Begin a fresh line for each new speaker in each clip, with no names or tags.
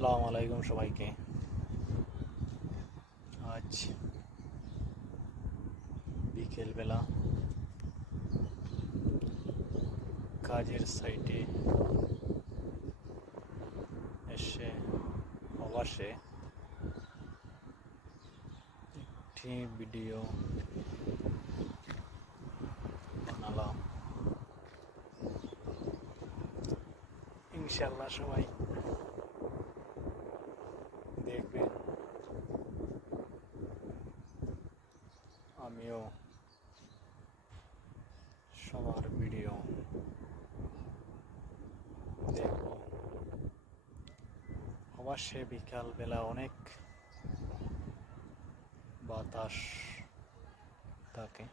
আসসালামু আলাইকুম সবাইকে। আজ বিকেলবেলা কাজের সাইটে এসে অবাসে একটি ভিডিও বানালাম। ইনশাল্লাহ সবাই দেখবেন। আমিও সবার ভিডিও দেখব। অবশ্যই বিকালবেলা অনেক বাতাস থাকে।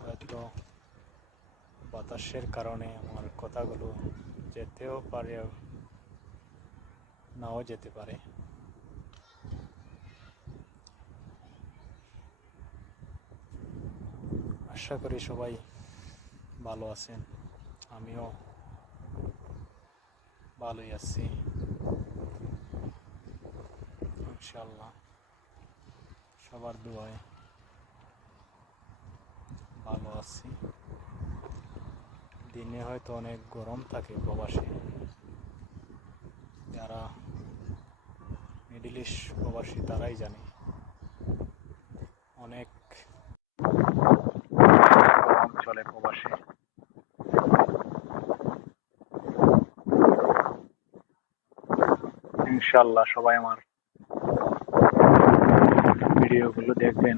হয়তো বাতাসের কারণে আমার কথাগুলো যেতেও পারে। নাও যেতে পারে। আশা করি সবাই ভালো আছেন। আমিও ভালোই আছি। ইনশাল্লাহ সবার দুয়ায় ভালো আছি। দিনে হয়তো অনেক গরম থাকে প্রবাসে। মিডিল প্রবাসী তারাই জানে। অনেক গরম চলে প্রবাসে। ইনশাল্লাহ সবাই আমার ভিডিওগুলো দেখবেন।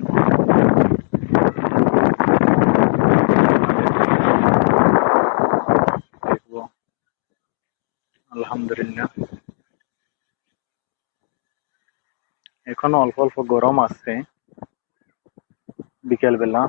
দেখব। আলহামদুলিল্লাহ। এখনও অল্প অল্প গরম আছে বিকেলবেলা।